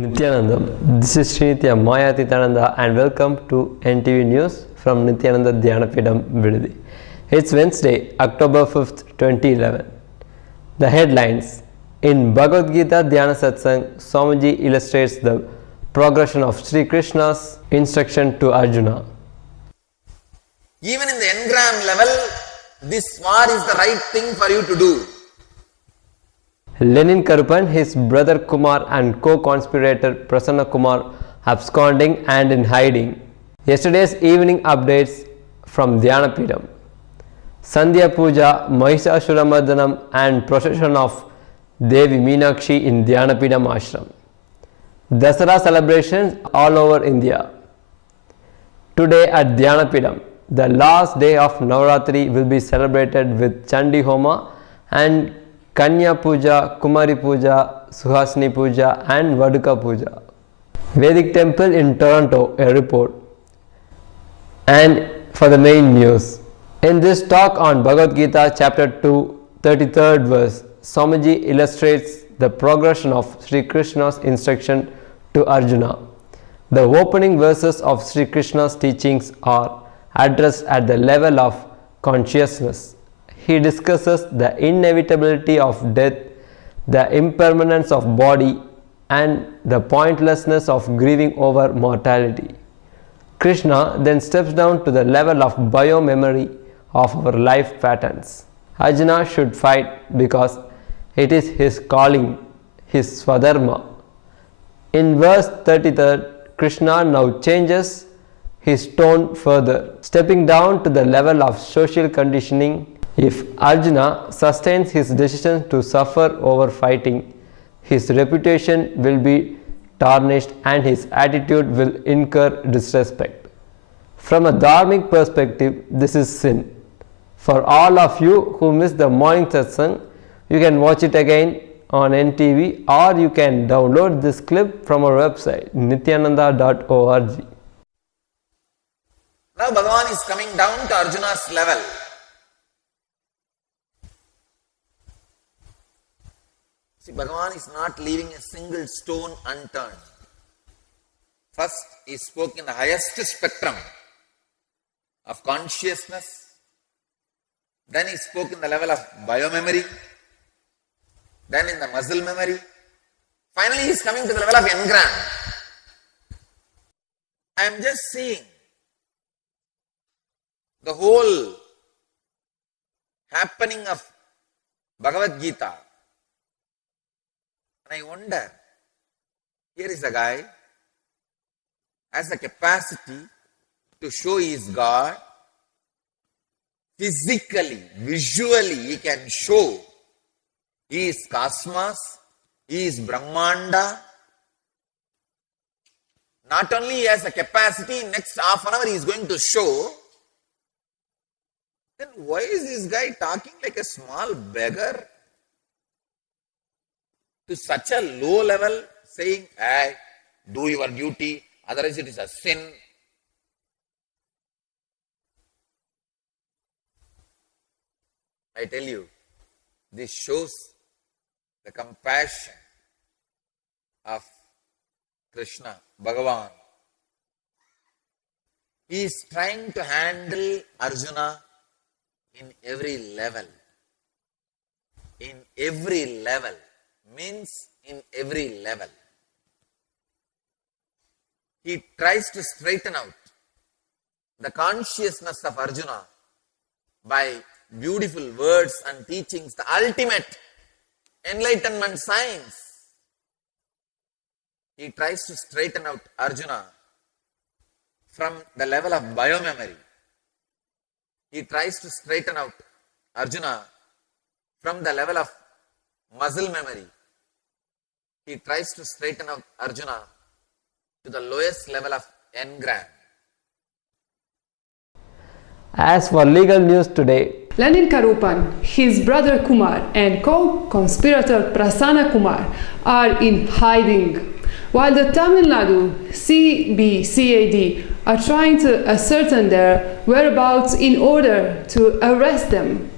Nithyananda, this is Sri Nithyananda and welcome to NTV News from Nithyananda Dhyanapeetam Vidudi. It's Wednesday, October 5th, 2011. The headlines: in Bagavad Gita Dhyana satsang, Swamiji illustrates the progression of Sri Krishna's instruction to Arjuna. Even in the engram level, this war is the right thing for you to do. Lenin Karuppan, his brother Kumar and co-conspirator Prasanna Kumar absconding and in hiding. Yesterday's evening updates from Dhyanapeetam. Sandhya puja, Mahishasura Mardhanam and procession of Devi Meenakshi in Dhyanapeetam Ashram. Dasara celebrations all over India. Today at Dhyanapeetam, the last day of Navaratri will be celebrated with Chandi Homa and Kanya puja, Kumari puja, Suhasini puja and Vaduka puja. Vedic Temple in Toronto, a report. And for the main news. In this talk on Bhagavad Gita chapter 2, 33rd verse, Swamiji illustrates the progression of Sri Krishna's instruction to Arjuna. The opening verses of Sri Krishna's teachings are addressed at the level of consciousness. He discusses the inevitability of death, the impermanence of body, and the pointlessness of grieving over mortality. Krishna then steps down to the level of bio-memory of our life patterns. Arjuna should fight because it is his calling, his swadharma. In verse 33, Krishna now changes his tone further, stepping down to the level of social conditioning. If Arjuna sustains his decision to suffer over fighting, his reputation will be tarnished and his attitude will incur disrespect. From a dharmic perspective, this is sin. For all of you who missed the morning satsang, you can watch it again on NTV or you can download this clip from our website nithyananda.org. Now Bhagavan is coming down to Arjuna's level. See, Bhagavan is not leaving a single stone unturned. First, he spoke in the highest spectrum of consciousness. Then he spoke in the level of biomemory. Then in the muscle memory. Finally, he is coming to the level of engram. I am just seeing the whole happening of Bhagavad Gita. And I wonder, here is a guy has the capacity to show he is God. Physically, visually, he can show he is Cosmos, he is Brahmanda. Not only he has the capacity, next half an hour he is going to show. Then why is this guy talking like a small beggar? To such a low level, saying, hey, do your duty, otherwise it is a sin. I tell you, this shows the compassion of Krishna, Bhagavan. He is trying to handle Arjuna in every level. In every level means in every level. He tries to straighten out the consciousness of Arjuna by beautiful words and teachings, the ultimate enlightenment science. He tries to straighten out Arjuna from the level of biomemory. He tries to straighten out Arjuna from the level of muscle memory. He tries to straighten out Arjuna to the lowest level of engram. As for legal news today, Lenin Karuppan, his brother Kumar and co-conspirator Prasanna Kumar are in hiding, while the Tamil Nadu CBCAD are trying to ascertain their whereabouts in order to arrest them.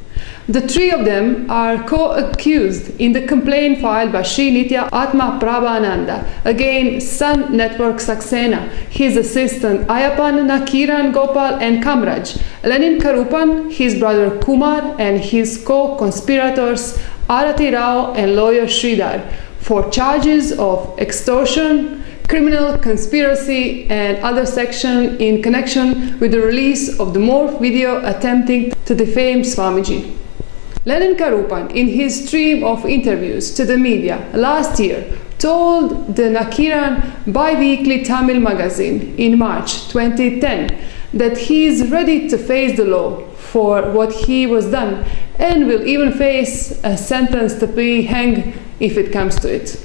The three of them are co-accused in the complaint filed by Sri Nithyananda against Sun Network Saxena, his assistant Ayapan, Nakiran, Gopal and Kamraj, Lenin Karuppan, his brother Kumar and his co-conspirators Arati Rao and lawyer Sridhar for charges of extortion, criminal conspiracy and other sections in connection with the release of the morph video attempting to defame Swamiji. Lenin Karuppan, in his stream of interviews to the media last year, told the Nakiran bi-weekly Tamil magazine in March 2010 that he is ready to face the law for what he was done and will even face a sentence to be hanged if it comes to it.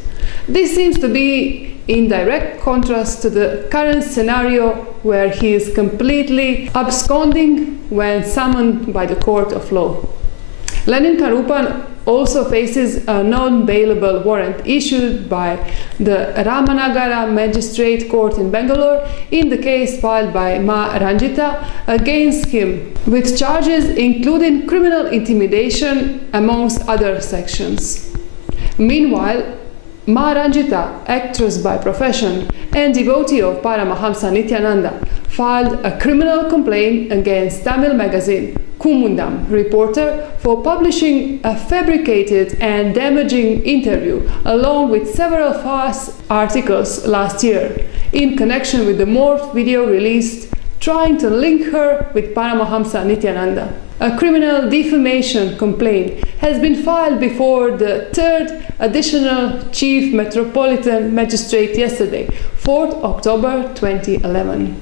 This seems to be in direct contrast to the current scenario where he is completely absconding when summoned by the court of law. Lenin Karuppan also faces a non-bailable warrant issued by the Ramanagara Magistrate Court in Bangalore in the case filed by Ma Ranjita against him, with charges including criminal intimidation amongst other sections. Meanwhile, Ma Ranjita, actress by profession and devotee of Paramahamsa Nithyananda, filed a criminal complaint against Tamil magazine Kumundam reporter for publishing a fabricated and damaging interview along with several false articles last year in connection with the morph video released trying to link her with Paramahamsa Nithyananda. A criminal defamation complaint has been filed before the 3rd Additional Chief Metropolitan Magistrate yesterday, 4th October 2011.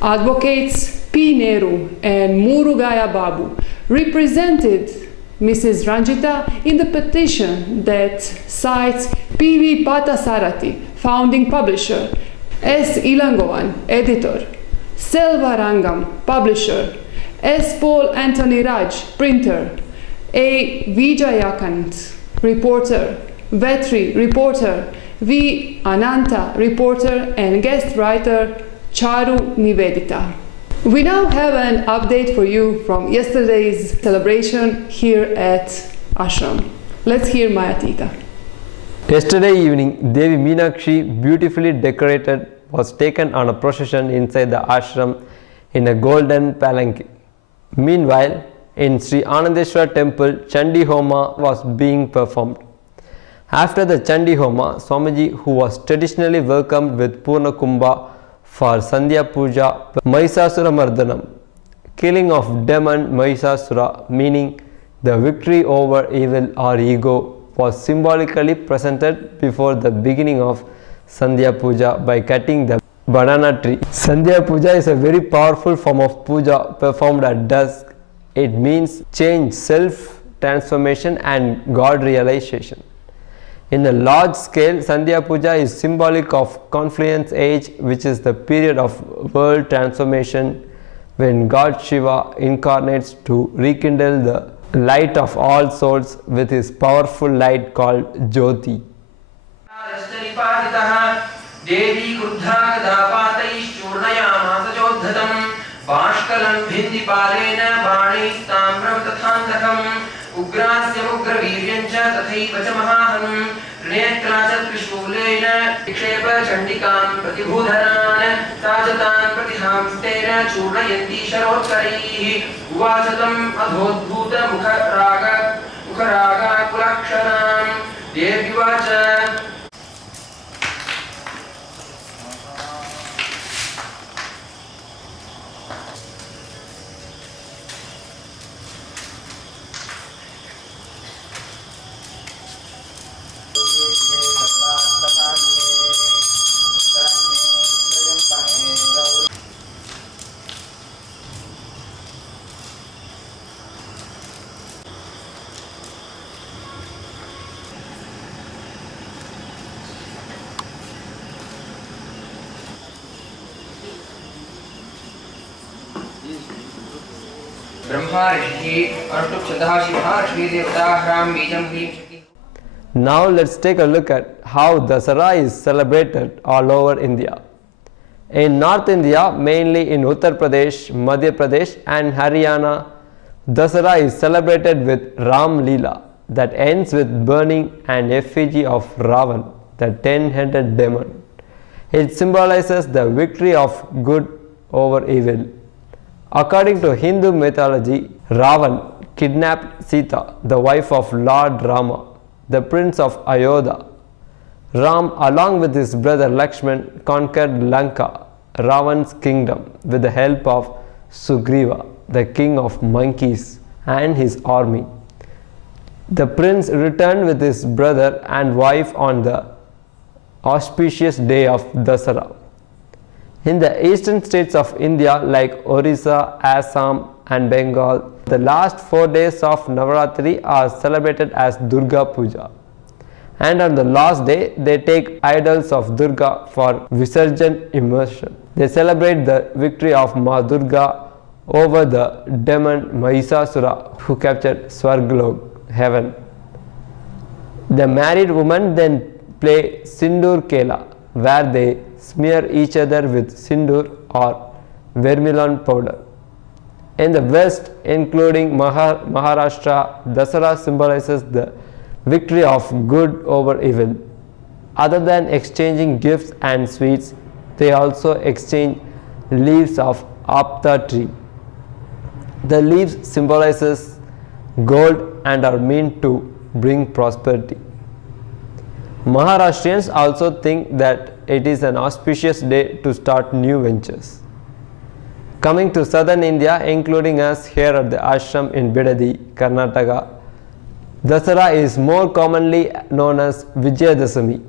Advocates P. Nehru and Murugaya Babu represented Mrs. Ranjita in the petition that cites P.V. Pathasarathi, founding publisher, S. Ilangovan, editor, Selva Rangam, publisher, S. Paul Anthony Raj, printer, A. Vijayakant, reporter, Vetri, reporter, V. Ananta, reporter, and guest writer Charu Nivedita. We now have an update for you from yesterday's celebration here at Ashram. Let's hear Mayatita. Yesterday evening, Devi Meenakshi, beautifully decorated, was taken on a procession inside the ashram in a golden palanquin. Meanwhile, in Sri Anandeshwar temple, Chandi Homa was being performed. After the Chandi Homa, Swamiji, who was traditionally welcomed with Purna Kumbha for Sandhya puja, Mahishasura Mardhanam, killing of demon Mahishasura, meaning the victory over evil or ego, was symbolically presented before the beginning of Sandhya puja by cutting the banana tree. Sandhya puja is a very powerful form of puja performed at dusk. It means change, self-transformation and God realization. In a large scale, Sandhya puja is symbolic of confluence age, which is the period of world transformation when God Shiva incarnates to rekindle the light of all souls with his powerful light called Jyoti. Devi Ugrasya Ugraviryancha Tathaiva cha Mahahanam Netracha Trishulena Vikshepa Chandikam Pratibhudharan Tajatan Pratihamstena Churnayanti Sharotkarihi Uvachatam Adhodbhuta Mukharaga Kulakshanam Devivacha. Now let's take a look at how Dasara is celebrated all over India. In North India, mainly in Uttar Pradesh, Madhya Pradesh and Haryana, Dasara is celebrated with Ram Leela that ends with burning an effigy of Ravan, the 10-headed demon. It symbolizes the victory of good over evil. According to Hindu mythology, Ravan kidnapped Sita, the wife of Lord Rama, the prince of Ayodhya. Ram, along with his brother Lakshman, conquered Lanka, Ravan's kingdom, with the help of Sugriva, the king of monkeys, and his army. The prince returned with his brother and wife on the auspicious day of Dasara. In the eastern states of India like Orissa, Assam and Bengal, the last 4 days of Navaratri are celebrated as Durga Puja. And on the last day, they take idols of Durga for Visarjan immersion. They celebrate the victory of Ma Durga over the demon Mahishasura who captured Swargalok, heaven. The married women then play Sindoor Kela, where they smear each other with sindoor or vermilion powder. In the West, including Maharashtra, Dasara symbolizes the victory of good over evil. Other than exchanging gifts and sweets, they also exchange leaves of apta tree. The leaves symbolizes gold and are meant to bring prosperity. Maharashtrians also think that it is an auspicious day to start new ventures. Coming to southern India, including us here at the ashram in Bidadi, Karnataka, Dasara is more commonly known as Vijayadasami.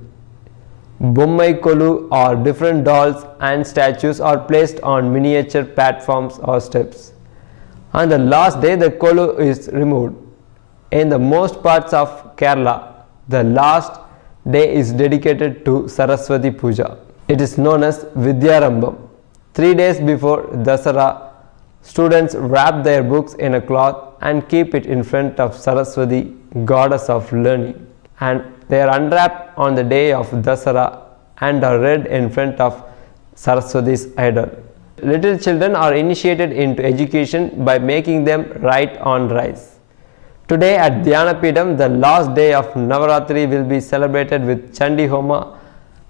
Bommai Kolu or different dolls and statues are placed on miniature platforms or steps. On the last day, the Kolu is removed. In the most parts of Kerala, the last day is dedicated to Saraswati Puja. It is known as Vidyarambham. 3 days before Dasara, students wrap their books in a cloth and keep it in front of Saraswati, goddess of learning. And they are unwrapped on the day of Dasara and are read in front of Saraswati's idol. Little children are initiated into education by making them write on rice. Today at Dhyanapeetam, the last day of Navaratri will be celebrated with Chandi Homa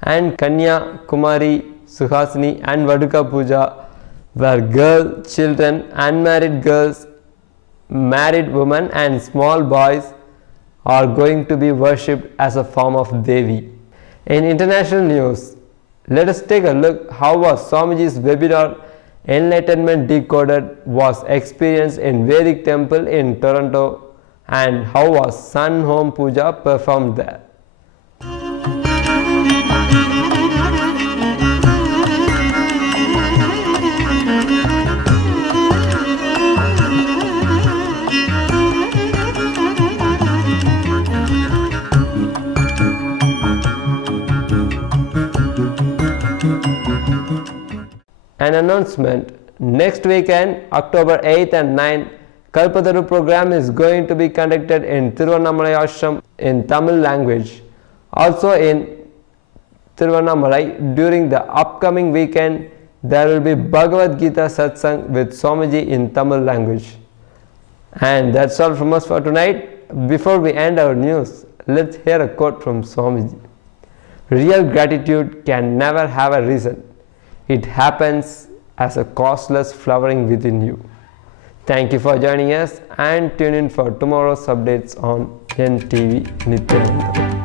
and Kanya, Kumari, Suhasini and Vaduka puja, where girls, children, unmarried girls, married women and small boys are going to be worshipped as a form of Devi. In international news, let us take a look how was Swamiji's webinar Enlightenment Decoded was experienced in Vedic Temple in Toronto and how was Sun Home Puja performed there. An announcement: next weekend, October 8th and 9th, Kalpataru program is going to be conducted in Thiruvannamalai Ashram in Tamil language. Also in Thiruvannamalai, during the upcoming weekend, there will be Bagavad Gita satsang with Swamiji in Tamil language. And that's all from us for tonight. Before we end our news, let's hear a quote from Swamiji. Real gratitude can never have a reason. It happens as a causeless flowering within you. Thank you for joining us and tune in for tomorrow's updates on NTV Nithyananda.